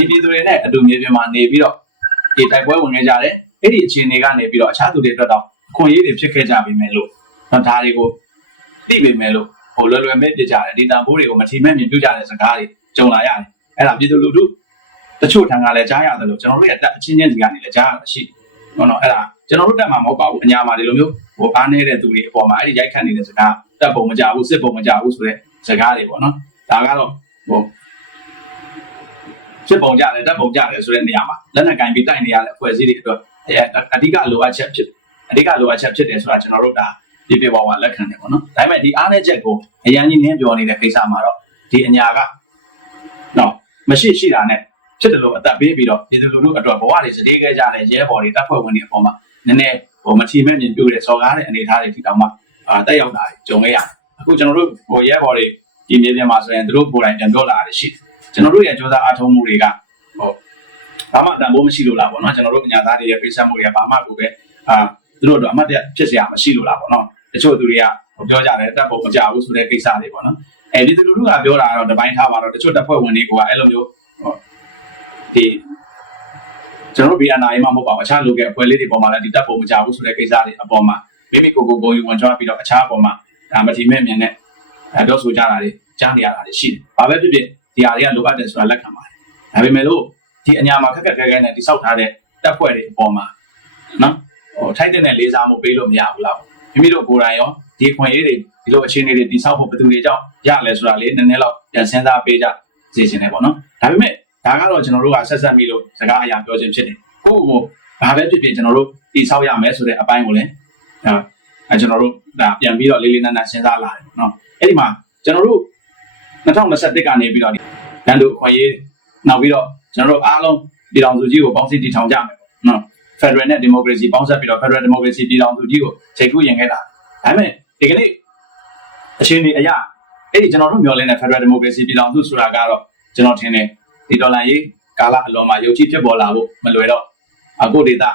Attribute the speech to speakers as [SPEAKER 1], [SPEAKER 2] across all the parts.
[SPEAKER 1] ဒီပြည်သူတွေနဲ့အတူမြေပြင်မှာနေပြီးတော့ဒီတိုက်ပွဲဝင်ခဲ့ကြတယ်အဲ့ဒီအခြေအနေကနေပြီးတော့အခြားသူတွေအတွက်တော့အခွင့်အရေးတွေဖြစ်ခဲ့ကြပြီမယ်လို့တော့ဒါတွေကိုသိပြီမယ်လို့ဟိုလွယ်လွယ်မဲ့ပြကြတယ်ဒီတန်ဖိုးတွေကိုမထီမဲ့မြင်ပြကြတဲ့စကားတွေကြုံလာရတယ်အဲ့ဒါပြည်သူလူထုတချို့ထံကလည်းကြားရတယ်လို့ကျွန်တော်တို့ရဲ့တက်အချင်းချင်းစီကနေလည်းကြားရတာရှိတယ်နော်အဲ့ဒါကျွန်တော်တို့တက်မှာမဟုတ်ပါဘူးအညာမှာဒီလိုမျိုးဟိုအားနေတဲ့သူတွေအပေါ်မှာအဲ့ဒီရိုက်ခတ်နေတဲ့စကားတက်ပုံမကြဘူးစစ်ပုံမကြဘူးဆိုတဲ့စကားတွေပေါ့နော်ဒါကတော့ဟို စစ်ပုံကြတယ်တက်ပုံကြတယ်ဆိုတဲ့နေရာမှာလက်နက်ကင်ပြီးတိုက်နေရတဲ့အဖွဲ့အစည်းတွေအတွက်အဓိကလိုအပ်ချက်ဖြစ်အဓိကလိုအပ်ချက်ဖြစ်တယ်ဆိုတာကျွန်တော်တို့ဒါပြပြဝဝလက်ခံတယ်ပေါ့နော်ဒါပေမဲ့ဒီအားနဲ့ချက်ကိုအရန်ကြီးနင်းပြောနေတဲ့ကိစ္စမှာတော့ဒီအညာကနော်မရှိရှိတာနဲ့ဖြစ်တယ်လို့အသက်ပေးပြီးတော့ပြည်သူလူထုအတွက်ဘဝတွေစတေးခဲ့ကြတဲ့ရဲဘော်တွေတပ်ဖွဲ့ဝင်တွေအပေါ်မှာနည်းနည်းဟိုမချီမဲ့မြင်ပြတဲ့စော်ကားတဲ့အနေအထားတွေဒီတောင်မှအာတက်ရောက်တာကြုံခဲ့ရတယ်အခုကျွန်တော်တို့ဟိုရဲဘော်တွေဒီမြေပြင်မှာဆိုရင်သူတို့ကိုယ်တိုင်ပြန်ပြောလာတာရှိတယ် ကျွန်တော်တို့ရဲ့စ조사အားထုတ်မှုတွေကဟိုဘာမှတန်ဖိုးမရှိလို့လားပေါ့နော်ကျွန်တော်တို့ပညာသားတွေရဲ့ဖိစပ်မှုတွေကဘာမှကိုပဲအာသူတို့တို့အမှတ်တရဖြစ်စရာမရှိလို့လားပေါ့နော်တချို့သူတွေကပြောကြတယ်တပ်ဖို့မကြဘူးဆိုတဲ့ကိစ္စလေးပေါ့နော်အဲဒီသူတို့ကပြောတာကတော့တပိုင်းထားပါတော့တချို့တပ်ဖွဲ့ဝင်တွေကအဲ့လိုမျိုးဒီကျွန်တော်တို့ BNI မှာမဟုတ်ပါဘူးအခြား local အဖွဲ့လေးတွေပေါ်မှာလည်းဒီတပ်ဖို့မကြဘူးဆိုတဲ့ကိစ္စတွေအပေါ်မှာမိမိကိုကိုကိုယူဝင်ကြွားပြီးတော့အခြားအပေါ်မှာဒါမတိမဲ့မြန်နဲ့ပြောဆိုကြတာတွေကြားနေရတာတွေရှိတယ်။ဘာပဲဖြစ်ဖြစ် ဒီဟာတွေကလိုအပ်တယ်ဆိုတာလက်ခံပါတယ်။ဒါပေမဲ့လို့ဒီအညာမှာခက်ခက်ခဲခဲနဲ့တိစောက်ထားတဲ့တပ်ဖွဲ့တွေအပေါ်မှာနော်ဟိုထိုက်တဲ့လေးစားမှုပေးလို့မရဘူးလား။မိမိတို့ကိုယ်တိုင်ရောဒီခွင့်ရေးတွေဒီလိုအခြေအနေတွေတိစောက်ဖို့ဘယ်သူတွေကြောင့်ရလဲဆိုတာလေးနည်းနည်းတော့ပြန်စဉ်းစားပေးကြစေချင်တယ်ပေါ့နော်။ဒါပေမဲ့ဒါကတော့ကျွန်တော်တို့ကဆက်ဆက်ပြီးလို့စကားအရာပြောခြင်းဖြစ်တယ်။ကိုယ့်ကိုဘာပဲဖြစ်ဖြစ်ကျွန်တော်တို့တိစောက်ရမယ်ဆိုတဲ့အပိုင်းကိုလည်းဒါအဲကျွန်တော်တို့ဒါပြန်ပြီးတော့လေးလေးနက်နက်စဉ်းစားလာတယ်နော်။အဲ့ဒီမှာကျွန်တော်တို့2021ကနေပြီးတော့ ရန်သူခွင့်ရေးနောက်ပြီးတော့ကျွန်တော်တို့အားလုံးပြည်တော်စုကြီးကိုပေါင်းစည်းတည်ထောင်ကြမယ်ပေါ့နော်ဖက်ဒရယ်နဲ့ဒီမိုကရေစီပေါင်းစပ်ပြီးတော့ဖက်ဒရယ်ဒီမိုကရေစီပြည်တော်စုကြီးကိုချိန်ခုရင်ခဲ့တာဒါပေမဲ့ဒီကနေ့အချိန်ဒီအရာအဲ့ဒီကျွန်တော်တို့မျှော်လင့်တဲ့ဖက်ဒရယ်ဒီမိုကရေစီပြည်တော်စုဆိုတာကတော့ကျွန်တော်ထင်တယ်ဒီဒေါ်လာရေးကာလအလွန်မှာယုံကြည်ဖြစ်ပေါ်လာဖို့မလွယ်တော့အခုဒေတာ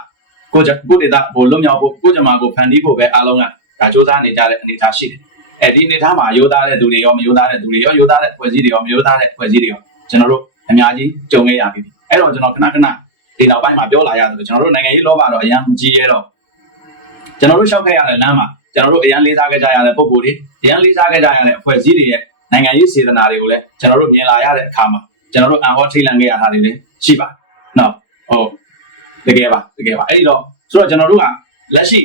[SPEAKER 1] ကိုကိုဒေတာဟိုလွတ်မြောက်ဖို့ကိုကြမှာကိုဖန်တီးဖို့ပဲအားလုံးကဒါစ조사နေကြတဲ့အနေအထားရှိတယ် အဲဒီအနေထားမှာရိုးသားတဲ့သူတွေရောမရိုးသားတဲ့သူတွေရောရိုးသားတဲ့ဖွဲ့စည်းတွေရောမရိုးသားတဲ့ဖွဲ့စည်းတွေရောကျွန်တော်တို့အများကြီးကြုံခဲ့ရပြီအဲ့တော့ကျွန်တော်ခဏခဏဒီနောက်ပိုင်းမှာပြောလာရတယ်ကျွန်တော်တို့နိုင်ငံရေးလောကတော့အရင်မကြီးရဲတော့ကျွန်တော်တို့ရှောက်ခဲ့ရတဲ့လမ်းမှာကျွန်တော်တို့အရင်လေးစားခဲ့ကြရတဲ့ပုံကိုယ်တွေအရင်လေးစားခဲ့ကြရတဲ့အဖွဲ့အစည်းတွေရဲ့နိုင်ငံရေးစေတနာတွေကိုလည်းကျွန်တော်တို့မြင်လာရတဲ့အခါမှာကျွန်တော်တို့အံဟောထိတ်လန့်ခဲ့ရတာတွေလည်းရှိပါနော်ဟုတ်တကယ်ပါတကယ်ပါအဲ့ဒီတော့ဆိုတော့ကျွန်တော်တို့ကလက်ရှိ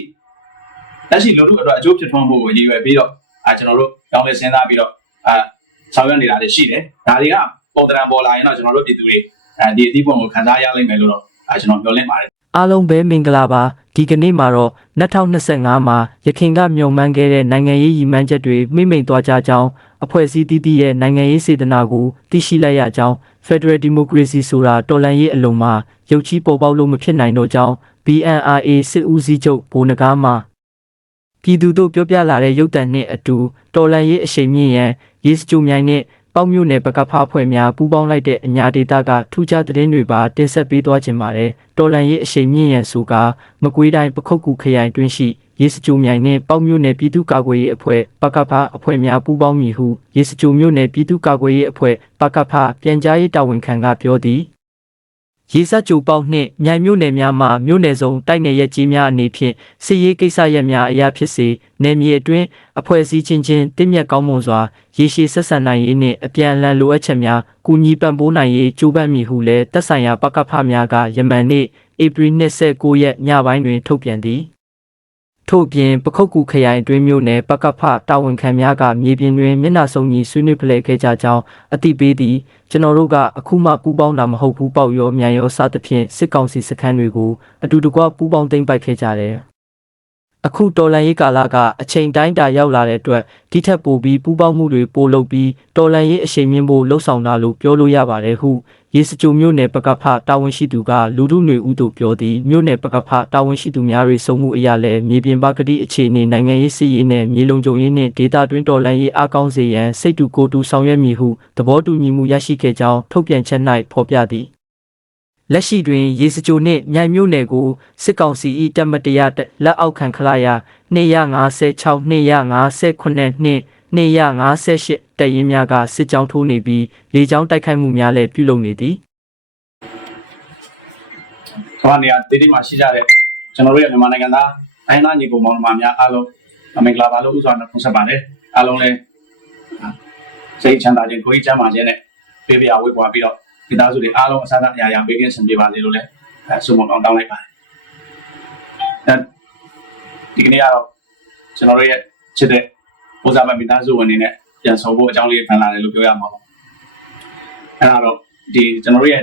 [SPEAKER 1] လက်ရှိလူထုအတွက်အကျိုးဖြစ်ထွန်းဖို့ကိုရည်ရွယ်ပြီးတော့ အဲကျွန်တော်တို့တောင်းလဲစဉ်းစားပြီးတော့အဲဆောင်ရွက်နေတာတွေရှိတယ်ဒါတွေကပုံတရံပေါ်လာရင်တော့ကျွန်တော်တို့ပြည်သူတွေအဲဒီအသီးပွင့်ကိုခံစားရလိမ့်မယ်လို့တော့အဲကျွန်တော်ပြောလင့်ပါတယ်
[SPEAKER 2] အားလုံးပဲမင်္ဂလာပါဒီကနေ့မှာတော့2025မှာရခိုင်ကမြုံမှန်းခဲ့တဲ့နိုင်ငံရေးရည်မှန်းချက်တွေမိမ့်မိန်သွားကြကြောင်းအဖွဲ့အစည်းတည်တည်ရဲ့နိုင်ငံရေးစေတနာကိုသိရှိလိုက်ရကြောင်း Federal Democracy ဆိုတာတော်လှန်ရေးအလုံးမှာရုပ်ချီးပေါ်ပေါက်လို့မဖြစ်နိုင်တော့ကြောင်း BNRA စစ်ဦးစီးချုပ်ဘိုးနဂါမှာ ပြည်သူတို့ပြောပြလာတဲ့ရုပ်တံနဲ့အတူတော်လှန်ရေးအရှိန်မြင့်ရန်ရေးစကြိုမြိုင်နဲ့ပေါက်မြို့နယ်ပကဖအဖွဲ့များပူးပေါင်းလိုက်တဲ့အညာဒေတာကထူးခြားသတင်းတွေပါတင်ဆက်ပေးသွားခြင်းပါတယ်တော်လန်ရေးအရှိန်မြင့်ရန်ဆိုကမကွေးတိုင်းပခုတ်ကူခရိုင်တွင်းရှိရေစကြိုမြိုင်နှင့်ပေါက်မြို့နယ်ပြည်သူ့ကာကွယ်ရေးအဖွဲ့ပကဖအဖွဲ့များပူးပေါင်းမည်ဟုရေစကြိုမြို့နယ်ပြည်သူ့ကာကွယ်ရေးအဖွဲ့ပကဖပြန်ကြားရေးတာဝန်ခံကပြောသည် ရေစကြိုပေါက်နှင့်မြိုင်မြို့နယ်များမှမြို့နယ်စုံတိုက်နယ်ရက်ကြီးများအနေဖြင့်စစ်ရေးကိစ္စရပ်များအရာဖြစ်စေနယ်မြေအတွင်းအဖွဲ့အစည်းချင်းချင်းတင့်မြတ်ကောင်းမွန်စွာရေရှည်ဆက်ဆံနိုင်ရေးနှင့်အပြန်အလှန်လိုအပ်ချက်များကူညီပံ့ပိုးနိုင်ရေးကြိုးပမ်းမည်ဟုလည်းသက်ဆိုင်ရာပကဖများကယမန်နေ့ဧပြီ29ရက်ညပိုင်းတွင်ထုတ်ပြန်သည် ထို့ပြင်ပခုတ်ကူခရိုင်အတွင်းမြို့နယ်ပကဖတာဝန်ခံများကမြေပြင်တွင်မျက်နှာစုံညီဆွေးနွေးဖလှယ်ခဲ့ကြကြောင်းအသိပေးသည်ကျွန်တော်တို့ကအခုမှပူးပေါင်းတာမဟုတ်ဘူးပေါ့ရောမြန်ရောစသဖြင့်စစ်ကောင်စီစခန်းတွေကိုအတူတကွပူးပေါင်းသိမ်းပိုက်ခဲ့ကြတယ် အခုတော်လန်ရေးကာလကအချိန်တိုင်းတာရောက်လာတဲ့အတွက်ဒီထက်ပိုပြီးပူးပေါင်းမှုတွေပိုလုပ်ပြီးတော်လန်ရေးအရှိန်မြင့်ဖို့လှုံ့ဆော်တာလို့ပြောလို့ရပါတယ်ဟုရေစကြိုမြို့နယ်ပကဖတာဝန်ရှိသူကလူထုຫນွေဦးတို့ပြောသည်မြို့နယ်ပကဖတာဝန်ရှိသူများတွေစုံမှုအရာလဲမြေပြင်ပကတိအခြေအနေနိုင်ငံရေးစီးရေးနဲ့မြေလုံခြုံရေးနဲ့ဒေတာတွင်းတော်လန်ရေးအကောင်းစေရန်စိတ်တူကိုယ်တူဆောင်ရွက်မည်ဟုသဘောတူညီမှုရရှိခဲ့ကြောင်းထုတ်ပြန်ချက်၌ဖော်ပြသည် လက်ရှိတွင် ရေစကြိုနှင့်မြိုင်မြို့နယ်ကိုစစ်ကောင်စီ၏တပ်မတရားလက်အောက်ခံခလာရ256 259နှင့်258တရင်များကစစ်ကြောင်းထိုးနေပြီးလေကြောင်းတိုက်ခိုက်မှုများလည်းပြုလုပ်နေသည်
[SPEAKER 1] ကမ္ဘာနေရာတည်တည်မှာရှိကြတဲ့ကျွန်တော်တို့ရဲ့မြန်မာနိုင်ငံသားတိုင်းသားညီကောင်မောင်နှမများအားလုံးအမင်္ဂလာပါလို့ဥစွာနဲ့ဖွင့်ဆက်ပါတယ်အားလုံးလည်းစိတ်ချမ်းသာခြင်းကိုယ်ကြီးချမ်းသာခြင်းနဲ့ပြေပြဝေးပွားပြီးတော့ မိသားစုတွေအားလုံးအစားအစာအရာရာပေးကင်းဆင်ပြေပါစေလို့လည်းအဲဆုမွန်ကောင်းတောင်းလိုက်ပါတယ်အဲဒီကနေ့ကတော့ကျွန်တော်တို့ရဲ့ချစ်တဲ့ဥစားပတ်မိသားစုဝင်တွေနဲ့ပြန်ဆောင်ဖို့အကြောင်းလေးဖန်လာတယ်လို့ပြောရမှာပေါ့အဲဒါတော့ဒီကျွန်တော်တို့ရဲ့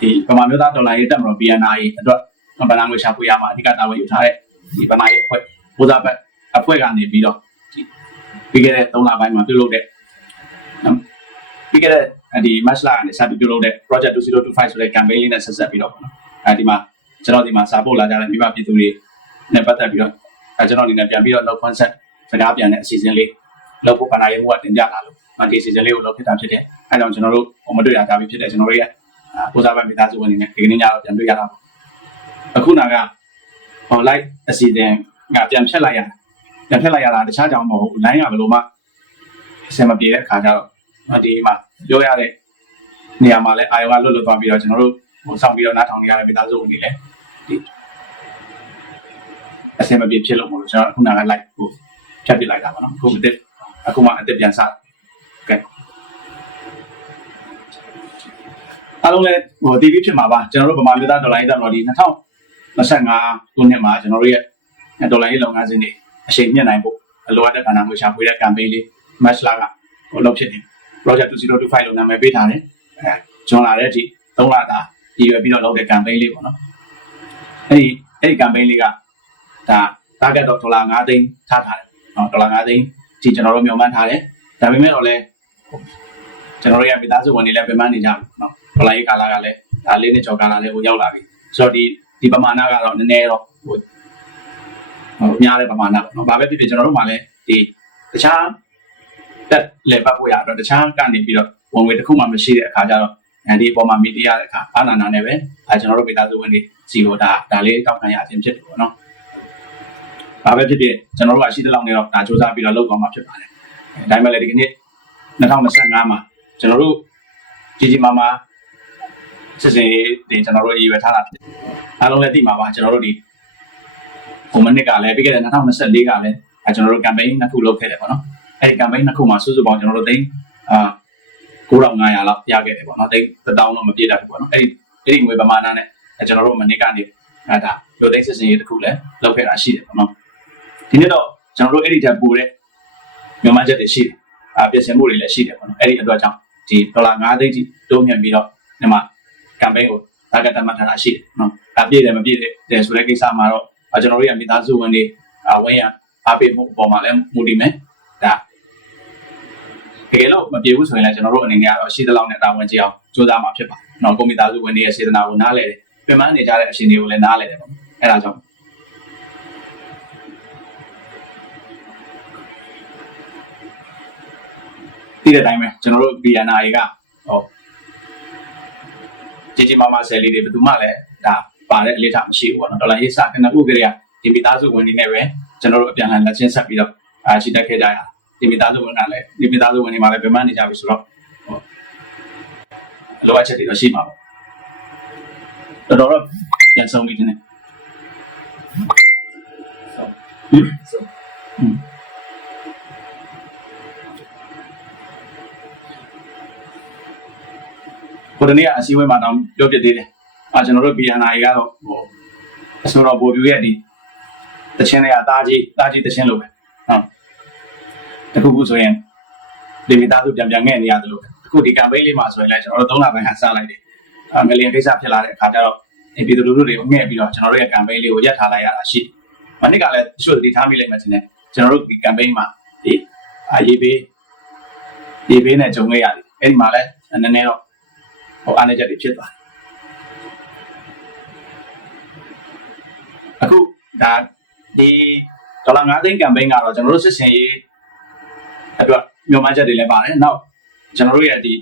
[SPEAKER 1] ဒီဗမာမျိုးသားဒေါ်လာရေးတက်မလို့ BNI အတွက်ဗမာငွေရှာဖွေရမှာအဓိကတာဝန်ယူထားတဲ့ဒီဗမာရေးအဖွဲ့ဘိုးစားဘက်အဖွဲ့ကနေပြီးတော့ဒီပြီးခဲ့တဲ့3လပိုင်းမှာပြုလုပ်တဲ့ပြီးခဲ့တဲ့ ဒီ match လာကနေစပြီးပြုလုပ်တဲ့ project 2025ဆိုတဲ့ campaign လေးနဲ့ဆက်ဆက်ပြီးတော့ပေါ့နော်အဲဒီမှာကျွန်တော်ဒီမှာစာပို့လာကြတဲ့မိဘပြည်သူတွေနဲ့ပတ်သက်ပြီးတော့အဲကျွန်တော်ဒီနဲ့ပြန်ပြီးတော့ no concept စကားပြန်တဲ့အစီအစဉ်လေးလုပ်ဖို့ဗမာရေးမှုကတင်ပြလာလို့ဒီအစီအစဉ်လေးကိုလုပ်ဖြစ်တာဖြစ်တဲ့အဲကြောင့်ကျွန်တော်တို့မတွေ့ရကြပြီဖြစ်တဲ့ကျွန်တော်တို့ရဲ့ပိုစားပိုင်းမိသားစုဝင်နေနဲ့ဒီကနေ့ညတော့ပြန်တွေ့ရတာပေါ့အခုနာကဟောလိုက်အစီအစဉ်ကပြန်ဖြတ်လိုက်ရပြန်ဖြတ်လိုက်ရတာတခြားကြောင့်မဟုတ်ဘူး line ကဘယ်လိုမှအဆင်မပြေတဲ့အခါကျတော့ဒီမှာ ပြောရတဲ့နေရာမှာလဲအာယောကလွတ်လွတ်သွားပြီးတော့ကျွန်တော်တို့ဟိုစောင့်ပြီးတော့နားထောင်နေရတဲ့မိသားစုဝင်တွေလည်းဒီအဆင်မပြေဖြစ်လို့မလို့ကျွန်တော်ခုနက like ဟိုဖြတ်ပြလိုက်တာပါနော်အခုအစ်အခုမှအစ်ပြန်စားကဲအားလုံးလည်းဟိုတီးပြီးဖြစ်မှာပါကျွန်တော်တို့ဗမာပြည်သားဒေါ်လာရေးတက်တော့ဒီ2025ခုနှစ်မှာကျွန်တော်တို့ရဲ့ဒေါ်လာရေးလုပ်ငန်းစဉ်တွေအရှိန်မြင့်နိုင်ဖို့အလိုအပ်တဲ့ကဏ္ဍငွေရှာဖွေတဲ့ campaign လေး match လာကဟိုလုပ်ဖြစ်နေ project 2025လို့နာမည်ပေးထားတယ်အဲကျွန်လာတဲ့အထိ3လတာရည်ရွယ်ပြီးတော့လုပ်တဲ့ campaign လေးပေါ့နော်အဲ့ဒီအဲ့ဒီ campaign လေးကဒါ target တော့ဒေါ်လာ9သိန်းထားထားတယ်နော်ဒေါ်လာ9သိန်းဒီကျွန်တော်တို့မျှော်မှန်းထားတယ်ဒါပေမဲ့တော့လည်းကျွန်တော်တို့ရဲ့မိသားစုဝင်တွေလည်းပြန်မှန်းနေကြပြီနော်ပလိုင်းကာလာကလည်းဒါလေးနှစ်ကျော်ကာလာလည်းဟိုရောက်လာပြီဆိုတော့ဒီဒီပမာဏကတော့နည်းနည်းတော့ဟိုဟိုများတဲ့ပမာဏပေါ့နော်ဘာပဲဖြစ်ဖြစ်ကျွန်တော်တို့မှလည်းဒီတခြား တက်လေပတ်ဖို့ရတော့တခြားကနေပြီးတော့ဝင်ဝေတစ်ခုမှမရှိတဲ့အခါကျတော့အဲဒီအပေါ်မှာမီဒီယာတဲ့အခါအာနာနာနဲ့ပဲအဲကျွန်တော်တို့မိသားစုဝင်တွေစီကိုဒါဒါလေးတောက်ခံရခြင်းဖြစ်တယ်ပေါ့နော်ဘာပဲဖြစ်ဖြစ်ကျွန်တော်တို့ကရှိတဲ့လောက်နေတော့ဒါစူးစမ်းပြီးတော့လုပ်သွားမှာဖြစ်ပါတယ်အဲဒါမှလည်းဒီကနေ့2025မှာကျွန်တော်တို့ကြီးကြီးမားမားစစ်စင်ရေးတွေကျွန်တော်တို့ရည်ရွယ်ထားတာဖြစ်တယ်။အားလုံးလည်းသိမှာပါကျွန်တော်တို့ဒီဟိုမနစ်ကလည်းပြီးခဲ့တဲ့2024ကလည်းအဲကျွန်တော်တို့ campaign နှစ်ခုလုပ်ခဲ့တယ်ပေါ့နော်။ အဲဒီ campaign နှစ်ခုမှာစုစုပေါင်းကျွန်တော်တို့သိန်းအာ9500လောက်ရခဲ့တယ်ပေါ့နော်။သိန်း1000တော့မပြည့်တတ်ဘူးပေါ့နော်။အဲဒီအဲဒီငွေပမာဏနဲ့အဲကျွန်တော်တို့မနစ်ကနေအဲဒါလူသိန်းစစ်စင်ရေးတစ်ခုလည်းလုပ်ခဲ့တာရှိတယ်ပေါ့နော်။ဒီနေ့တော့ကျွန်တော်တို့အဲ့ဒီထက်ပိုတဲ့မြန်မာချက်တွေရှိတယ်။အာပြင်ဆင်မှုတွေလည်းရှိတယ်ပေါ့နော်။အဲ့ဒီအတွက်ကြောင့်ဒီဒေါ်လာ9သိန်းထိတိုးမြင့်ပြီးတော့ဒီမှာ campaign ကိုတာဂက်တတ်မှတ်ထားတာရှိတယ်နော်။ဒါပြည့်တယ်မပြည့်တယ်ဆိုတဲ့ကိစ္စမှာတော့အာကျွန်တော်တို့ရဲ့မိသားစုဝင်တွေအဝင်ရအားပေးမှုအပေါ်မှာလည်းမူတည်မယ်။ဒါ တကယ်လို့မပြေဘူးဆိုရင်လည်းကျွန်တော်တို့အနေနဲ့ကတော့ရှိသလောက်နဲ့တာဝန်ကြီးအောင်စူးစမ်းမှာဖြစ်ပါတယ်။နော်ကိုမိသားစုဝင်တွေရဲ့စေတနာကိုနားလည်တယ်။ပြန်မနေကြတဲ့အရှင်တွေကိုလည်းနားလည်တယ်ပေါ့။အဲဒါကြောင့်ဒီတဲ့အတိုင်းပဲကျွန်တော်တို့ BNI ကဟောကြီးကြီးမားမားဆယ်လေးတွေဘယ်သူမှလည်းဒါပါတဲ့အလေးထားမရှိဘူးပေါ့နော်ဒေါ်လာရေးစာခဏခုကလေးကဒီမိသားစုဝင်တွေနဲ့ပဲကျွန်တော်တို့အပြန်အလှန်လက်ချင်းဆက်ပြီးတော့အာရှိတက်ခဲ့ကြရ ဒီမိသားစုဝင်ကလည်းဒီမိသားစုဝင်တွေမှာလည်းပြန်မနေကြပြီဆိုတော့ဟိုလောအပ်ချက်တွေတော့ရှိမှာပေါ့တော်တော်တော့ပြန်ဆုံးပြီတင်တယ်ဟမ်ဟိုတနေ့ကအစည်းအဝေးမှာတောင်ပြောပြသေးတယ်အာကျွန်တော်တို့ BNI ကတော့ဟိုအစိုးရဘော်ပြူရဲ့ဒီတချင်းတွေကတာကြီးတာကြီးတချင်းလို့ပဲဟုတ် တခုခုဆိုရင်ဒီမိသားစုပြန်ပြန်ငဲ့နေရတယ်လို့အခုဒီ campaign လေးမှာဆိုရင်လည်းကျွန်တော်တို့၃လပိုင်းဟန်စလိုက်တယ်အာငလျင်ကိစ္စဖြစ်လာတဲ့အခါကျတော့ဒီပြည်သူလူထုတွေကိုငဲ့ပြီးတော့ကျွန်တော်တို့ရဲ့ campaign လေးကိုရပ်ထားလိုက်ရတာရှိမနစ်ကလည်းတချို့ဒီထားမိလိုက်မှတင်တယ်ကျွန်တော်တို့ဒီ campaign မှာဒီအာရေးပေးရေးပေးနဲ့ဂျုံခဲ့ရတယ်အဲ့ဒီမှာလည်းနည်းနည်းတော့ဟိုအားနည်းချက်တွေဖြစ်သွားတယ်အခုဒါဒီဒေါ်လာ9သိန်း campaign ကတော့ကျွန်တော်တို့စစ်စင်ရေး အတွက်မြို့မှချက်တွေလည်းပါတယ်နောက်ကျွန်တော်တို့ရဲ့ဒီ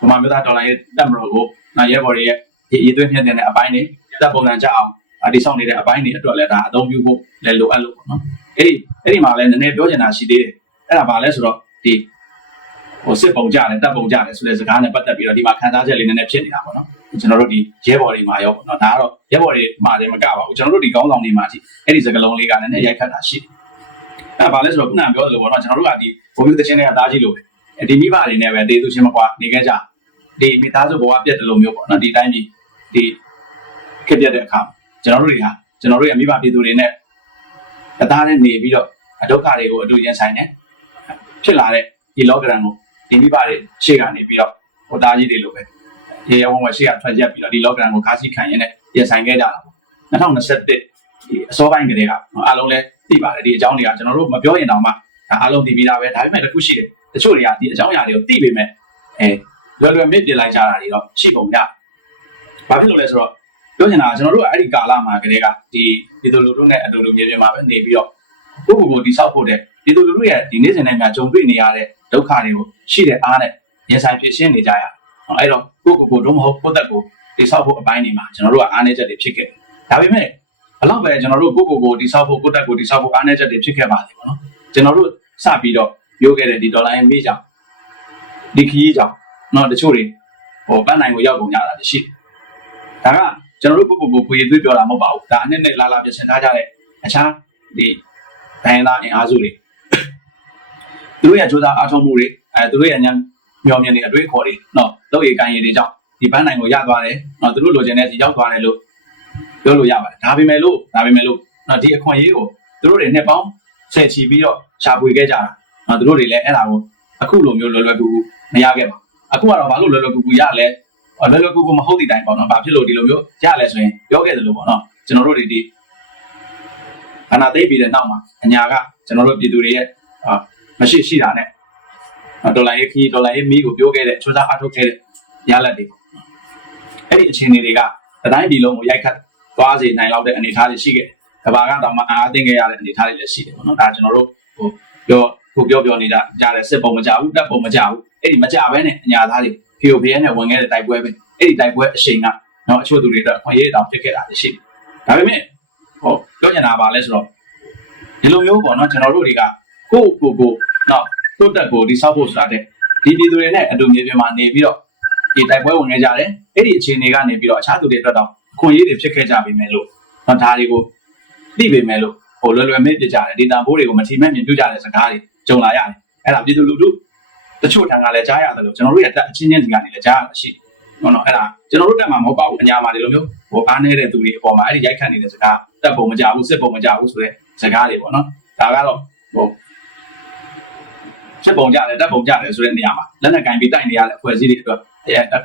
[SPEAKER 1] ဗမာမျိုးသားဒေါ်လာရဲ့တက်မလို့ကိုနိုင်ရဲဘော်တွေရဲ့ဒီအည်သွင်းဖြစ်တဲ့အပိုင်းတွေတက်ပုံစံကြအောင်အဒီဆောင်နေတဲ့အပိုင်းတွေအတွက်လည်းဒါအသုံးပြုဖို့လည်းလိုအပ်လို့ပေါ့နော်အဲ့ဒီအဲ့ဒီမှာလည်းနည်းနည်းပြောချင်တာရှိသေးတယ်အဲ့ဒါဘာလဲဆိုတော့ဒီဟိုစစ်ပုံကြတယ်တပ်ပုံကြတယ်ဆိုတဲ့စကားနဲ့ပတ်သက်ပြီးတော့ဒီမှာခံစားချက်လေးနည်းနည်းဖြစ်နေတာပေါ့နော်ကျွန်တော်တို့ဒီရဲဘော်တွေမှာရောပေါ့နော်ဒါကတော့ရဲဘော်တွေမှာလည်းမကပါဘူးကျွန်တော်တို့ဒီကောင်းဆောင်တွေမှာဒီအဲ့ဒီစကလုံးလေးကလည်းနည်းနည်းရိုက်ခတ်တာရှိတယ် အဲ့ဒါဘာလဲဆိုတော့ခုနကပြောသလိုပေါ့နော်ကျွန်တော်တို့ကဒီဘိုးဘီသချင်းတွေကသားကြီးလို့ပဲဒီမိဘတွေနဲ့ပဲတေးသူချင်းမကွာနေခဲ့ကြဒီမိသားစုဘဝပြတ်တယ်လို့မျိုးပေါ့နော်ဒီတိုင်းကြီးဒီခက်ပြတ်တဲ့အခါကျွန်တော်တို့တွေဟာကျွန်တော်တို့ရဲ့မိဘပြည်သူတွေနဲ့အသားနဲ့နေပြီးတော့အဒုက္ခတွေကိုအတူရင်ဆိုင်နေဖြစ်လာတဲ့ဒီလောကရန်ကိုဒီမိဘတွေရှေ့ကနေပြီးတော့ဟိုသားကြီးတွေလိုပဲရေရဝံဝရှေ့ကထွက်ရက်ပြီးတော့ဒီလောကရန်ကိုခါးစီခံရင်းနဲ့ရင်ဆိုင်ခဲ့ကြတာပေါ့2021 ဒီအစောပိုင်းကလေးကအားလုံးလည်းသိပါတယ်ဒီအကြောင်းတွေကကျွန်တော်တို့မပြောရင်တောင်မှအားလုံးသိပြီးသားပဲဒါပေမဲ့တစ်ခုရှိတယ်တချို့တွေကဒီအကြောင်းအရာတွေကိုသိပေမဲ့အဲလွယ်လွယ်မြင့်ပြလိုက်ကြတာတွေတော့ရှိပုံရဘာဖြစ်လို့လဲဆိုတော့ပြောချင်တာကကျွန်တော်တို့ကအဲ့ဒီကာလမှာကလေးကဒီဒီလိုလူတို့နဲ့အတူတူမြေပြင်မှာပဲနေပြီးတော့ကိုယ့်ကိုယ်ကိုတိဆောက်ဖို့တဲ့ဒီလိုလူတို့ရဲ့ဒီနေ့စဉ်တိုင်းမှာကြုံတွေ့နေရတဲ့ဒုက္ခတွေကိုရှိတဲ့အားနဲ့ရင်ဆိုင်ဖြစ်ရှင်းနေကြရအောင်အဲ့တော့ကိုယ့်ကိုယ်ကိုတော့မဟုတ်ကိုယ့်တက်ကိုတိဆောက်ဖို့အပိုင်းနေမှာကျွန်တော်တို့ကအားနည်းချက်တွေဖြစ်ခဲ့တယ်ဒါပေမဲ့ ဘလောက်ပဲကျွန်တော်တို့ကိုယ့်ကိုယ်ကိုတိဆောက်ဖို့ကိုယ့်တက်ကိုတိဆောက်ဖို့အားနည်းချက်တွေဖြစ်ခဲ့ပါလေပေါ့နော်ကျွန်တော်တို့စပြီးတော့ပြောခဲ့တဲ့ဒီဒေါ်လာရဲ့မေးကြောင်ဒီခီးကြောင်နော်တချို့တွေဟိုပန်းနိုင်ကိုရောက်ကုန်ကြတာရှိတယ်ဒါကကျွန်တော်တို့ကိုယ့်ကိုယ်ကိုကိုယ်ရည်သွေးပြောတာမဟုတ်ပါဘူးဒါအနဲ့နဲ့လာလာပြင်ဆင်ထားကြတဲ့အခြားဒီဒိုင်းသားအင်အားစုတွေသူတို့ရဲ့ကြိုးစားအားထုတ်မှုတွေအဲသူတို့ရဲ့ညာမျောမြင်နေအတွေးခေါ်တွေနော်လောက်ရည်ကန်ရည်တွေကြောင့်ဒီပန်းနိုင်ကိုရသွားတယ်နော်သူတို့လိုချင်တဲ့ဒီရောက်သွားတယ်လို့ ပြောလို့ရပါတယ်ဒါပေမဲ့လို့ဒါပေမဲ့လို့နော်ဒီအခွင့်အရေးကိုသူတို့တွေနှစ်ပေါင်းဆယ်ချီပြီးတော့ရှာဖွေခဲ့ကြတာနော်သူတို့တွေလည်းအဲ့ဒါကိုအခုလိုမျိုးလွယ်လွယ်ကူကူမရခဲ့ပါအခုကတော့ဘာလို့လွယ်လွယ်ကူကူရလဲလွယ်လွယ်ကူကူမဟုတ်တဲ့တိုင်ပေါ့နော်ဘာဖြစ်လို့ဒီလိုမျိုးရလဲဆိုရင်ပြောခဲ့တယ်လို့ပေါ့နော်ကျွန်တော်တို့တွေဒီအနာသိပြီးတဲ့နောက်မှာအညာကကျွန်တော်တို့ပြည်သူတွေရဲ့မရှိရှိတာနဲ့ဒေါ်လာရေးခီးဒေါ်လာရေးမီးကိုပြောခဲ့တဲ့စူးစမ်းအထောက်ခဲ့တဲ့ရလဒ်တွေပေါ့အဲ့ဒီအခြေအနေတွေကအတိုင်းပြည်လုံးကိုရိုက်ခတ် သွားစေနိုင်လောက်တဲ့အနေအထားတွေရှိခဲ့တယ်ကဘာကတောင်မှအားသိခဲ့ရတဲ့အနေအထားတွေလည်းရှိတယ်ပေါ့နော်ဒါကျွန်တော်တို့ဟိုပြောကိုပြောပြောနေတာကြားတယ်စစ်ပုံမကြဘူးတပ်ပုံမကြဘူးအဲ့ဒီမကြဘဲနဲ့အညာသားတွေဖီယိုဖီယဲနဲ့ဝင်ခဲ့တဲ့တိုက်ပွဲပဲအဲ့ဒီတိုက်ပွဲအရှိန်ကတော့အချို့သူတွေတော့ခွင့်ရေးတောင်ဖြစ်ခဲ့တာလည်းရှိတယ်ဒါပေမဲ့ဟိုပြောချင်တာပါလဲဆိုတော့ဒီလိုမျိုးပေါ့နော်ကျွန်တော်တို့တွေကကိုယ့်ကိုယ်ကိုတော့တိုးတက်ကိုဒီဆောက်ဖို့ဆိုတာတဲ့ဒီပြည်သူတွေနဲ့အတူမြေပြင်မှာနေပြီးတော့ဒီတိုက်ပွဲဝင်ခဲ့ကြတယ်အဲ့ဒီအခြေအနေကနေပြီးတော့အခြားသူတွေအတွက်တော့ ခွင့်ရေးတွေဖြစ်ခဲ့ကြပြီမဲ့လို့တော့ဒါတွေကိုသိပေမဲ့လို့ဟိုလွယ်လွယ်မေ့ပြကြတယ်ဒေတာဘိုးတွေကိုမထီမဲ့မြင်ပြကြတဲ့စကားတွေကြုံလာရတယ်အဲ့ဒါပြည်သူလူထုတချို့တန်းကလည်းကြားရတယ်လို့ကျွန်တော်တို့ရဲ့တက်အချင်းချင်းဒီကနေလည်းကြားရမှာရှိဟုတ်နော်အဲ့ဒါကျွန်တော်တို့တက်မှာမဟုတ်ပါဘူးအညာမှာဒီလိုမျိုးဟိုအားနေတဲ့သူတွေအပေါ်မှာအဲ့ဒီရိုက်ခတ်နေတဲ့စကားတက်ပုံမကြဘူးစစ်ပုံမကြဘူးဆိုတဲ့စကားတွေပေါ့နော်ဒါကတော့ဟိုစစ်ပုံကြတယ်တက်ပုံကြတယ်ဆိုတဲ့နေရာမှာလက်နက်ကင်ပြီးတိုက်နေရတဲ့အဖွဲ့အစည်းတွေအတွက်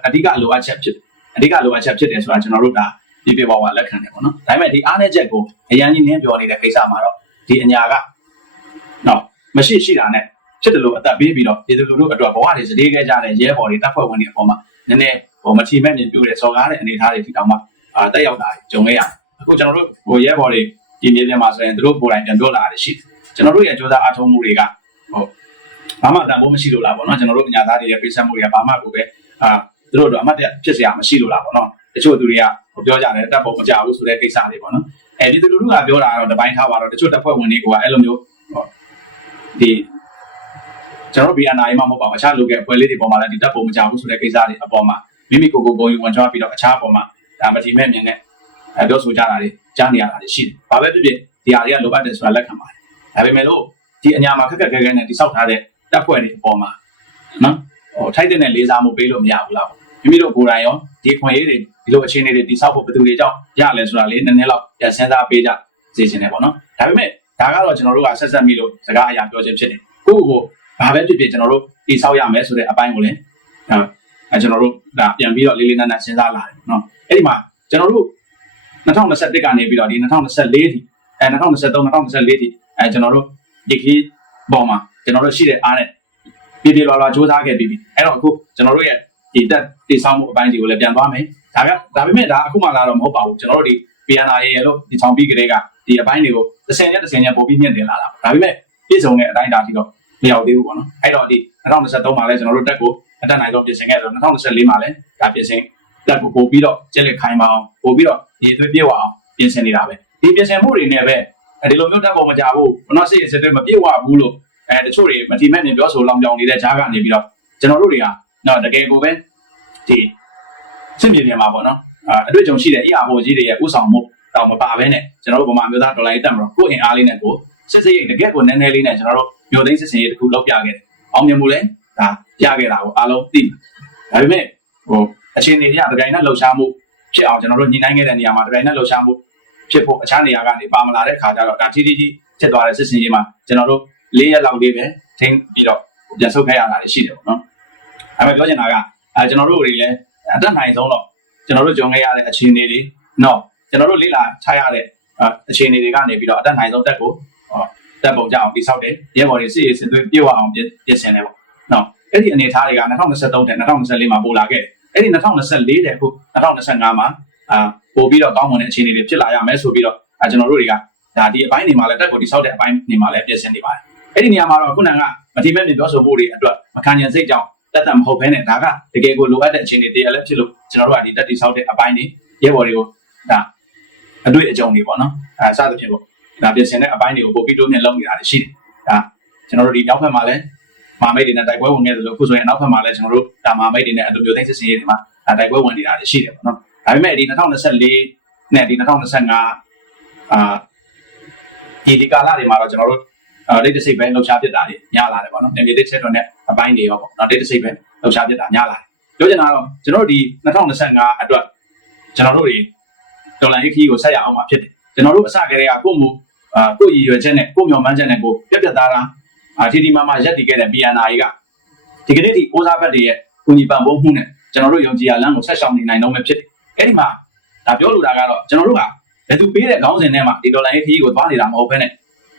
[SPEAKER 1] အဓိကလိုအပ်ချက်ဖြစ်အဓိကလိုအပ်ချက်ဖြစ်တယ်ဆိုတာကျွန်တော်တို့ဒါ ဒီပေပေါ်မှာလက်ခံတယ်ပေါ့နော်ဒါပေမဲ့ဒီအားနည်းချက်ကိုအရန်ကြီးနင်းပြောနေတဲ့ကိစ္စမှာတော့ဒီအညာကနော်မရှိရှိတာနဲ့ဖြစ်တယ်လို့အသက်ပေးပြီးတော့ဒီလိုလိုအတွက်ဘဝတွေစတေးခဲ့ကြတဲ့ရဲဘော်တွေတပ်ဖွဲ့ဝင်တွေအပေါ်မှာနည်းနည်းဟိုမချီမဲ့မြင်ပြတဲ့စော်ကားတဲ့အနေအထားတွေဒီတောင်မှအာတက်ရောက်တာကြုံခဲ့ရတယ်အခုကျွန်တော်တို့ဟိုရဲဘော်တွေဒီမြေပြင်မှာဆိုရင်တို့ကိုယ်တိုင်ပြန်ပြောလာတာရှိတယ်ကျွန်တော်တို့ရဲ့စ조사အားထုတ်မှုတွေကဟိုဘာမှတန်ဖိုးမရှိလို့လားပေါ့နော်ကျွန်တော်တို့ပညာသားတွေရဲ့ပေးဆက်မှုတွေကဘာမှကိုပဲအာတို့တို့အမှတ်တရဖြစ်စရာမရှိလို့လားပေါ့နော်တချို့သူတွေက ပြောကြတယ်တပ်ပုံမကြဘူးဆိုတဲ့ကိစ္စတွေပေါ့နော်အဲဒီသူတို့ကပြောတာကတော့တပိုင်းထားပါတော့တချို့တပ်ဖွဲ့ဝင်တွေကအဲ့လိုမျိုးဟောဒီကျွန်တော်တို့ BNI မှာမဟုတ်ပါဘူးအခြား local အဖွဲ့လေးတွေပေါ်မှာလည်းဒီတပ်ပုံမကြဘူးဆိုတဲ့ကိစ္စတွေအပေါ်မှာမိမိကိုယ်ကိုယ်ပုံယူဝင်ကြွားပြီးတော့အခြားအပေါ်မှာဒါမတိမဲ့မြင်နဲ့အဲပြောဆိုကြတာတွေကြားနေရတာတွေရှိတယ်။ဘာပဲဖြစ်ဖြစ်ဒီဟာတွေကလိုအပ်တယ်ဆိုတာလက်ခံပါတယ်။ဒါပေမဲ့လို့ဒီအညာမှာခက်ခက်ခဲခဲနဲ့တိစောက်ထားတဲ့တပ်ဖွဲ့တွေအပေါ်မှာနော်ဟိုထိုက်တဲ့လေးစားမှုပေးလို့မရဘူးလား။မိမိတို့ကိုယ်တိုင်ရော ဒီခွင့်ရေးတွေဒီလိုအခြေအနေတွေတိစောက်ဖို့ဘယ်သူတွေကြောင့်ရလဲဆိုတာလေးနည်းနည်းလောက်ပြန်စဉ်းစားပေးကြစေချင်တယ်ပေါ့နော်။ဒါပေမဲ့ဒါကတော့ကျွန်တော်တို့ကဆက်ဆက်မိလို့စကားအရာပြောခြင်းဖြစ်တယ်။ကိုယ့်ကိုယ်ဘာပဲဖြစ်ဖြစ်ကျွန်တော်တို့တိစောက်ရမယ်ဆိုတဲ့အပိုင်းကိုလည်းအဲကျွန်တော်တို့ဒါပြန်ပြီးတော့လေးလေးနက်နက်စဉ်းစားလာတယ်နော်။အဲ့ဒီမှာကျွန်တော်တို့2021ကနေပြီးတော့ဒီ2024ထိအဲ2023 2024ထိအဲကျွန်တော်တို့ဒီခီးပေါ်မှာကျွန်တော်တို့ရှိတဲ့အားနဲ့ပြေပြေလွာလွာစူးစမ်းခဲ့ပြီးပြီအဲ့တော့အခုကျွန်တော်တို့ရဲ့ ဒီတက်တိဆောက်မှုအပိုင်းတွေကိုလည်းပြန်သွားမယ်ဒါကဒါပေမဲ့ဒါအခုမှလာတော့မဟုတ်ပါဘူးကျွန်တော်တို့ဒီ PNR ရေလို့ဒီချောင်းပြီးကလေးကဒီအပိုင်းတွေကိုတစ်ဆယ်ရက်တစ်ဆယ်ရက်ပို့ပြီးမြင့်တင်လာတာဒါပေမဲ့ပြည့်စုံတဲ့အတိုင်းအတာထိတော့မရောက်သေးဘူးပေါ့နော်အဲ့တော့ဒီ2023မှာလည်းကျွန်တော်တို့တက်ကိုအတက်နိုင်ဆုံးပြင်ဆင်ခဲ့တယ်2024မှာလည်းဒါပြင်ဆင်တက်ကိုပို့ပြီးတော့ကျက်လက်ခိုင်းပါအောင်ပို့ပြီးတော့ဒီသွေးပြေဝအောင်ပြင်ဆင်နေတာပဲဒီပြင်ဆင်မှုတွေနဲ့ပဲဒီလိုမျိုးတက်ပေါ်မကြဘူးဘနော့စိတ်ရစစ်တွေမပြေဝဘူးလို့အဲတချို့တွေမတိမဲ့နေပြောဆိုလောင်ပြောင်နေတဲ့ဂျားကနေပြီးတော့ကျွန်တော်တို့တွေက နော်တကယ်ကိုပဲဒီစစ်မြေပြင်မှာပေါ့နော်အာအတွေ့အကြုံရှိတဲ့အရာပေါ်ကြီးတွေရဲ့ဥဆောင်မှုတော့မပါဘဲနဲ့ကျွန်တော်တို့ဗမာမျိုးသားဒေါ်လာရေးတက်မလို့ကိုယ့်အင်အားလေးနဲ့ကိုစစ်စစ်ရိတ်တကယ်ကိုနည်းနည်းလေးနဲ့ကျွန်တော်တို့မျိုးသိန်းစစ်စင်ရေးတစ်ခုလောက်ပြခဲ့တယ်အောင်မြင်မှုလည်းဒါပြခဲ့တာကိုအားလုံးသိဒါပေမဲ့ဟိုအခြေအနေအရတကယ်နဲ့လှုပ်ရှားမှုဖြစ်အောင်ကျွန်တော်တို့ညှိနှိုင်းခဲ့တဲ့နေရာမှာတကယ်နဲ့လှုပ်ရှားမှုဖြစ်ဖို့အခြားနေရာကနေပါမလာတဲ့ခါကျတော့ဒါတီတီကြီးဖြစ်သွားတဲ့စစ်စင်ရေးမှာကျွန်တော်တို့၄ရက်လောက်လေးပဲထိန်းပြီးတော့ပြန်ဆုတ်ခဲ့ရတာရှိတယ်ပေါ့နော် အဲမဲ့ပြောချင်တာကအဲကျွန်တော်တို့တွေလည်းအတက်နိုင်ဆုံးတော့ကျွန်တော်တို့ကြုံခဲ့ရတဲ့အခြေအနေတွေနော်ကျွန်တော်တို့လေ့လာထားရတဲ့အခြေအနေတွေကနေပြီးတော့အတက်နိုင်ဆုံးတက်ကိုတက်ပုံကြအောင်တိဆောက်တယ်ရဲဘော်တွေစစ်ရေးစစ်သွေးပြေဝအောင်ပြင်ဆင်တယ်ပေါ့နော်အဲ့ဒီအနေအထားတွေက2023တဲ့2024မှာပို့လာခဲ့အဲ့ဒီ2024တဲ့ခု2025မှာအာပို့ပြီးတော့ကောင်းမွန်တဲ့အခြေအနေတွေဖြစ်လာရမယ်ဆိုပြီးတော့အဲကျွန်တော်တို့တွေကဒါဒီအပိုင်းတွေမှာလည်းတက်ကိုတိဆောက်တဲ့အပိုင်းတွေမှာလည်းပြင်ဆင်နေပါတယ်အဲ့ဒီနေရာမှာတော့ခုနကမတိမဲ့နေပြောဆိုမှုတွေအတွက်မခံရစိတ်ကြောင့် တက်တက်မဟုတ်ဘဲနဲ့ဒါကတကယ်ကိုလိုအပ်တဲ့အခြေအနေတွေလည်းဖြစ်လို့ကျွန်တော်တို့ကဒီတက်တိဆောက်တဲ့အပိုင်းတွေရဲဘော်တွေကိုဒါအတွေ့အကြုံတွေပေါ့နော်အဲစသဖြင့်ပေါ့ဒါပြင်ဆင်တဲ့အပိုင်းတွေကိုပို့ပြီးတော့မြင်လုပ်နေတာရှိတယ်ဒါကျွန်တော်တို့ဒီနောက်ဖက်မှာလည်းမာမိတ်တွေနဲ့တိုက်ပွဲဝင်ခဲ့သလိုအခုဆိုရင်နောက်ဖက်မှာလည်းကျွန်တော်တို့ဒါမာမိတ်တွေနဲ့အလိုမျိုးသိစစ်စင်ရေးတွေမှာတိုက်ပွဲဝင်နေတာရှိတယ်ပေါ့နော်ဒါပေမဲ့ဒီ2024နဲ့ဒီ2025အာဒီဒီကာလတွေမှာတော့ကျွန်တော်တို့အဲဒိတ်တစိတ်ပဲလှုပ်ရှားဖြစ်တာတွေညလာတယ်ပေါ့နော်။မြေသိချက်တော်နဲ့ အပိုင်းတွေရောပေါ့။နော်ဒိတ်တစိတ်ပဲလှုပ်ရှားဖြစ်တာညလာတယ်။ပြောချင်တာတော့ကျွန်တော်တို့ဒီ2025အတွက်ကျွန်တော်တို့တွေဒေါ်လာခီးကိုဆက်ရအောင်မှာဖြစ်တယ်။ကျွန်တော်တို့အစကတည်းကကိုယ့်မူအာကိုယ့်ရည်ရွယ်ချက်နဲ့ကိုယ့်မျှော်မှန်းချက်နဲ့ကိုပြက်ပြက်သားသားအာတီတီမာမာရက်တည်ခဲ့တဲ့ BNR ကြီးကဒီကနေ့ဒီကိုစားဘက်တွေရဲ့ကူညီပံ့ပိုးမှုနဲ့ကျွန်တော်တို့ယုံကြည်ရလမ်းကိုဆက်ဆောင်နေနိုင်တော့မှဖြစ်တယ်။အဲ့ဒီမှာဒါပြောလိုတာကတော့ကျွန်တော်တို့ကဘယ်သူပေးတဲ့ခေါင်းစဉ်ထဲမှာဒီဒေါ်လာခီးကိုသွားနေတာမဟုတ်ဘဲနဲ့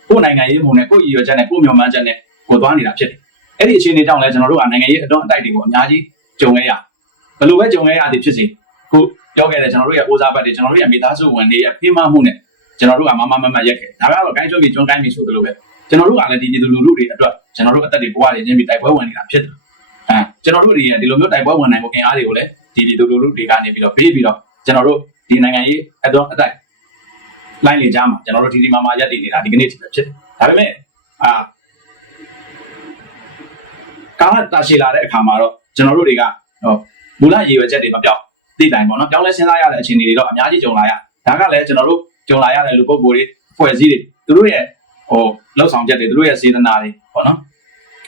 [SPEAKER 1] ကိုယ်နိုင်ငံရေးမှုနဲ့ကိုယ်ရည်ရွယ်ချက်နဲ့ကိုယ်မျှော်မှန်းချက်နဲ့ကိုသွားနေတာဖြစ်တယ်။ အဲ့ဒီအခြေအနေကြောင့်လည်းကျွန်တော်တို့ကနိုင်ငံရေးအတွန်းအတိုက်တွေကိုအများကြီးကြုံရရဘယ်လိုပဲကြုံရရသည်ဖြစ်စေခုပြောခဲ့တဲ့ကျွန်တော်တို့ရဲ့အိုးစားဘက်တွေကျွန်တော်တို့ရဲ့မိသားစုဝင်တွေရဲ့ဖိမမှုနဲ့ကျွန်တော်တို့ကမမမမရက်ခဲ့ဒါကတော့ကိုင်းကျွန်းပြီးကျွန်းကိုင်းပြီးဆိုသလိုပဲကျွန်တော်တို့ကလည်းဒီပြည်သူလူထုတွေအတွက်ကျွန်တော်တို့အသက်တွေဘဝတွေချင်းပြီးတိုက်ပွဲဝင်နေတာဖြစ်တယ်အဲကျွန်တော်တို့တွေရဲ့ဒီလိုမျိုးတိုက်ပွဲဝင်နိုင်ဖို့အင်အားတွေကိုလည်းဒီပြည်သူလူထုတွေကနေပြီးတော့ပေးပြီးတော့ကျွန်တော်တို့ဒီနိုင်ငံရေးအတွန်းအတိုက်လိုင်းလေကြားမှာကျွန်တော်တို့ဒီဒီမာမာရက်တည်နေတာဒီကနေ့ထိပဲဖြစ်တယ်ဒါပေမဲ့အာ ကာလတာရှည်လာတဲ့အခါမှာတော့ကျွန်တော်တို့တွေကဟောမူလရည်ရွယ်ချက်တွေမပြောင်းသိတိုင်းပေါ့နော်ပြောင်းလဲစဉ်းစားရတဲ့အခြေအနေတွေတော့အများကြီးကြုံလာရဒါကလည်းကျွန်တော်တို့ကြုံလာရတဲ့လူပုဂ္ဂိုလ်တွေဖွဲ့စည်းတွေသူတို့ရဲ့ဟိုလောက်ဆောင်ချက်တွေသူတို့ရဲ့စေတနာတွေပေါ့နော်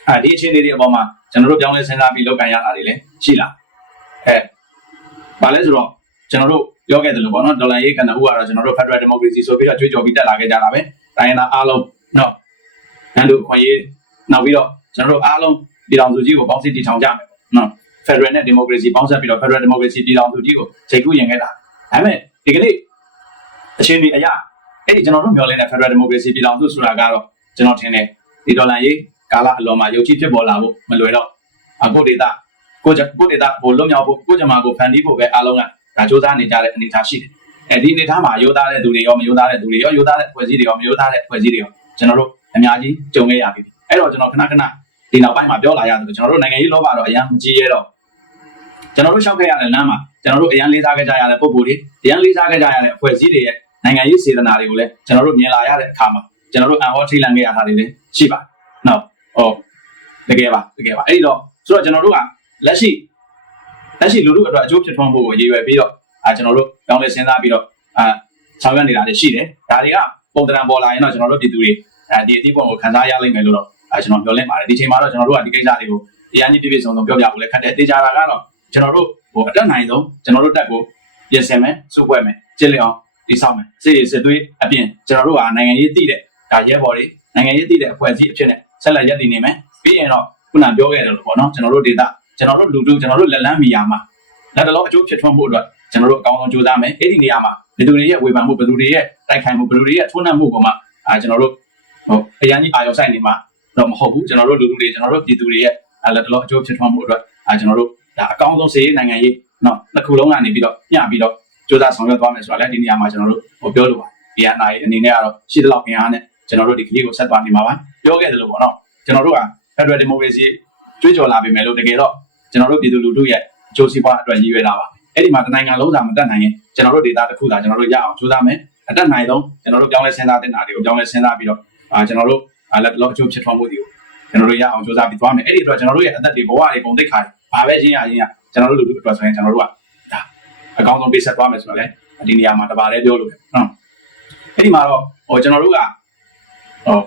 [SPEAKER 1] အဲဒီအခြေအနေတွေအပေါ်မှာကျွန်တော်တို့ပြောင်းလဲစဉ်းစားပြီးလုပ်ကိုင်ရတာတွေလည်းရှိလာအဲဘာလဲဆိုတော့ကျွန်တော်တို့ပြောခဲ့တယ်လို့ပေါ့နော်ဒေါ်လာရေးကဏ္ဍဥကတော့ကျွန်တော်တို့ Federal Democracy ဆိုပြီးတော့ကြွေးကြော်ပြီးတက်လာခဲ့ကြတာပဲတိုင်းရင်းသားအားလုံးနော်နန်းတို့ခွင့်ရေးနောက်ပြီးတော့ကျွန်တော်တို့အားလုံး ပြည်တော်စုကြီးကိုပေါင်းစည်းတည်ထောင်ကြမယ်ပေါ့နော် Federal နဲ့ Democracy ပေါင်းစပ်ပြီးတော့ Federal Democracy ပြည်တော်စုကြီးကိုချိန်ကူးရင်ခဲ့တာဒါပေမဲ့ဒီကနေ့အချင်းဒီအရာအဲ့ဒီကျွန်တော်တို့မျှော်လင့်တဲ့ Federal Democracy ပြည်တော်စုဆိုတာကတော့ကျွန်တော်ထင်တယ်ဒီဒေါ်လာရေးကာလအလွန်မှာယုံကြည်ဖြစ်ပေါ်လာဖို့မလွယ်တော့အခုဒေတာကိုကြကိုဒေတာကိုလွတ်မြောက်ဖို့ကိုကြမှာကိုဖန်တီးဖို့ပဲအားလုံးကဒါစ조사နေကြတဲ့အနေအထားရှိတယ်အဲဒီအနေအထားမှာရိုးသားတဲ့သူတွေရောမရိုးသားတဲ့သူတွေရောရိုးသားတဲ့ဖွဲ့စည်းတွေရောမရိုးသားတဲ့ဖွဲ့စည်းတွေရောကျွန်တော်တို့အများကြီးကြုံခဲ့ရပြီအဲ့တော့ကျွန်တော်ခဏခဏ ဒီနောက်ပိုင်းမှာပြောလာရတယ်ကျွန်တော်တို့နိုင်ငံရေးလောဘတော့အရင်မကြည့်ရတော့ကျွန်တော်တို့ရှောက်ခဲ့ရတဲ့လမ်းမှာကျွန်တော်တို့အရင်လေးစားခဲ့ကြရတဲ့ပုံကိုယ်တွေအရင်လေးစားခဲ့ကြရတဲ့အဖွဲ့အစည်းတွေရဲ့နိုင်ငံရေးစေတနာတွေကိုလည်းကျွန်တော်တို့မြင်လာရတဲ့အခါမှာကျွန်တော်တို့အံ့ဩထိတ်လန့်ခဲ့ရတာတွေလည်းရှိပါတယ်။နော်ဟောတကယ်ပါတကယ်ပါအဲ့ဒီတော့ဆိုတော့ကျွန်တော်တို့ကလက်ရှိလက်ရှိလူလူအတွက်အကျိုးဖြစ်ထွန်းဖို့ကိုရည်ရွယ်ပြီးတော့အာကျွန်တော်တို့ကောင်းလေးစဉ်းစားပြီးတော့အာဆောင်ရွက်နေတာတွေရှိတယ်။ဒါတွေကပုံတံပေါ်လာရင်တော့ကျွန်တော်တို့ပြည်သူတွေအဲဒီအသီးပုံကိုခံစားရလိမ့်မယ်လို့တော့ အာကျွန်တော်ပြောလင့်ပါတယ်ဒီချိန်မှာတော့ကျွန်တော်တို့ကဒီကိစ္စတွေကိုတရားကြီးပြည့်ပြည့်စုံစုံပြောပြဖို့လည်းခက်တယ်တေချာတာကတော့ကျွန်တော်တို့ဟိုအတက်နိုင်ဆုံးကျွန်တော်တို့တက်ကိုပြင်ဆင်မယ်စုပွဲမယ်ကျင့်လျအောင်ဒီဆောင်မယ်စစ်ရေးစစ်သွေးအပြင်ကျွန်တော်တို့ကနိုင်ငံရေးတည်တဲ့ဒါရဲဘော်တွေနိုင်ငံရေးတည်တဲ့အဖွဲ့အစည်းအဖြစ်နဲ့ဆက်လက်ရပ်တည်နေမယ်ပြီးရင်တော့ခုနပြောခဲ့တယ်လို့ပေါ့နော်ကျွန်တော်တို့ဒေတာကျွန်တော်တို့လူတို့ကျွန်တော်တို့လက်လန်းမီယာမှာလက်တလုံးအကျိုးဖြစ်ထွန်းဖို့အတွက်ကျွန်တော်တို့အကောင်းဆုံးကြိုးစားမယ်အဲ့ဒီနေရာမှာဘယ်သူတွေရဲ့ဝေဖန်မှုဘယ်သူတွေရဲ့တိုက်ခိုက်မှုဘယ်သူတွေရဲ့ထွန်းနှံ့မှုပေါ်မှာအာကျွန်တော်တို့ဟိုအရင်ကြီးအာရုံစိုက်နေမှာ တော့မဟုတ်ဘူးကျွန်တော်တို့လူလူတွေကျွန်တော်တို့ပြည်သူတွေရဲ့လက်တလုံးအကျိုးဖြစ်ထွန်းမှုအတွက်အာကျွန်တော်တို့ဒါအကောင်းဆုံးစေရေးနိုင်ငံရေးနော်တစ်ခုလုံးကနေပြီးတော့ညှပြီးတော့ကြိုးစားဆောင်ရွက်သွားမယ်ဆိုတာလည်းဒီနေရာမှာကျွန်တော်တို့ဟိုပြောလို့ပါ BNI အနေနဲ့ကတော့ရှိသလောက်အင်အားနဲ့ကျွန်တော်တို့ဒီခရီးကိုဆက်သွားနေမှာပါပြောခဲ့တယ်လို့ပေါ့နော်ကျွန်တော်တို့က Federal Democracy ကြွေးကြော်လာပြီမယ်လို့တကယ်တော့ကျွန်တော်တို့ပြည်သူလူထုရဲ့အကျိုးစီးပွားအတွက်ရည်ရွယ်လာပါအဲ့ဒီမှာတနိုင်ငံလုံးစာမတက်နိုင်ရင်ကျွန်တော်တို့ဒေတာတစ်ခုသာကျွန်တော်တို့ရအောင်ကြိုးစားမယ်အတက်နိုင်ဆုံးကျွန်တော်တို့ပြောင်းလဲစဉ်းစားတင်တာတွေကိုပြောင်းလဲစဉ်းစားပြီးတော့အာကျွန်တော်တို့ လက်လောအကျိုးဖြစ်ထွန်းမှုတွေကိုကျွန်တော်တို့ရအောင်ကြိုးစားပြီးသွားမယ်အဲ့ဒီအတွက်ကျွန်တော်တို့ရဲ့အသက်တွေဘဝတွေပုံသိက္ခာတွေဘာပဲရှင်းရရှင်းရကျွန်တော်တို့လူထုအတွက်ဆိုရင်ကျွန်တော်တို့ကဒါအကောင်းဆုံးပေးဆက်သွားမယ်ဆိုတော့လေဒီနေရာမှာတပါးလေးပြောလို့ပဲနော်အဲ့ဒီမှာတော့ဟိုကျွန်တော်တို့ကဟို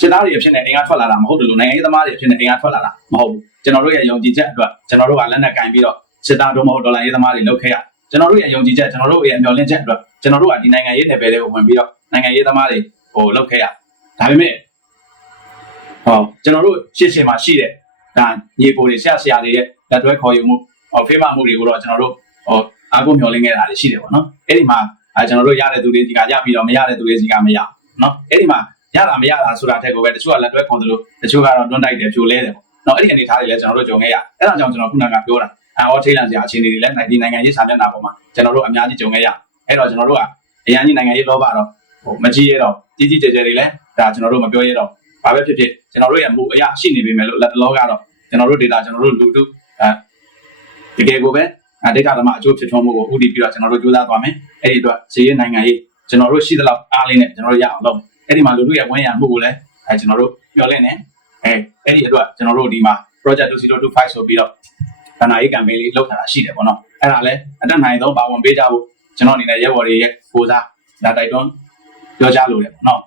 [SPEAKER 1] စစ်သားတွေအဖြစ်နဲ့အင်အားထွက်လာတာမဟုတ်တယ်လို့နိုင်ငံရေးသမားတွေအဖြစ်နဲ့အင်အားထွက်လာတာမဟုတ်ဘူးကျွန်တော်တို့ရဲ့ယုံကြည်ချက်အတွက်ကျွန်တော်တို့ကလက်နက်ကင်ပြီးတော့စစ်သားတို့မဟုတ်ဒေါ်လာရေးသမားတွေလုပ်ခဲ့ရကျွန်တော်တို့ရဲ့ယုံကြည်ချက်ကျွန်တော်တို့ရဲ့မျှော်လင့်ချက်အတွက်ကျွန်တော်တို့ကဒီနိုင်ငံရေးနယ်ပယ်တွေကိုဝင်ပြီးတော့နိုင်ငံရေးသမားတွေဟိုလုပ်ခဲ့ရဒါပေမဲ့ ဟောကျွန်တော်တို့ရှေ့ရှေ့မှာရှိတဲ့ဒါညီကိုတွေဆရာဆရာတွေရဲ့လက်တွဲခေါ်ယူမှုဟောဖေးမမှုတွေကိုတော့ကျွန်တော်တို့ဟောအားကိုးမျှော်လင့်ခဲ့တာတွေရှိတယ်ပေါ့နော်အဲ့ဒီမှာအဲကျွန်တော်တို့ရတဲ့သူတွေဒီကရပြီးတော့မရတဲ့သူတွေစီကမရဘူးနော်အဲ့ဒီမှာရတာမရတာဆိုတာတဲ့ကိုပဲတချို့ကလက်တွဲခေါ်တယ်လို့တချို့ကတော့တွန်းတိုက်တယ်ဖြိုလဲတယ်ပေါ့နော်အဲ့ဒီအနေထားတွေလည်းကျွန်တော်တို့ကြုံခဲ့ရအဲ့ဒါကြောင့်ကျွန်တော်ခုနကပြောတာအော်ထိတ်လန့်စရာအခြေအနေတွေလည်းဒီနိုင်ငံရေးစာမျက်နှာပေါ်မှာကျွန်တော်တို့အများကြီးကြုံခဲ့ရအဲ့တော့ကျွန်တော်တို့ကအရန်ကြီးနိုင်ငံရေးလောဘတော့ဟိုမကြီးရတော့ကြီးကြီးကျယ်ကျယ်တွေလည်းဒါကျွန်တော်တို့မပြောရတော့ ဘာပဲဖြစ်ဖြစ်ကျွန်တော်တို့ရဲ့မူအရာရှိနေပေမဲ့လို့လက်တလောကတော့ကျွန်တော်တို့ဒေတာကျွန်တော်တို့လူထုအဲတကယ်ကိုပဲအတိတ်ကဓမ္မအကျိုးဖြစ်ထွန်းမှုကိုဥတည်ပြီးတော့ကျွန်တော်တို့ကြိုးစားသွားမယ်အဲ့ဒီအတွက်စီးရဲနိုင်ငံရေးကျွန်တော်တို့ရှိသလောက်အားလေးနဲ့ကျွန်တော်တို့ရအောင်လုပ်အဲ့ဒီမှာလူထုရဲ့ဝန်ရမှုကိုလည်းအဲကျွန်တော်တို့ပြောလင့်နေအဲအဲ့ဒီအတွက်ကျွန်တော်တို့ဒီမှာ project 2025ဆိုပြီးတော့ဗဏ္ဍာရေး campaign လေးလုပ်ထားတာရှိတယ်ပေါ့နော်အဲ့ဒါလည်းအတက်နိုင်ဆုံးပါဝင်ပေးကြဖို့ကျွန်တော်အနေနဲ့ရဲဘော်တွေရဲ့ကိုစားဒါတိုက်တွန်းပြောကြားလိုတယ်ပေါ့နော်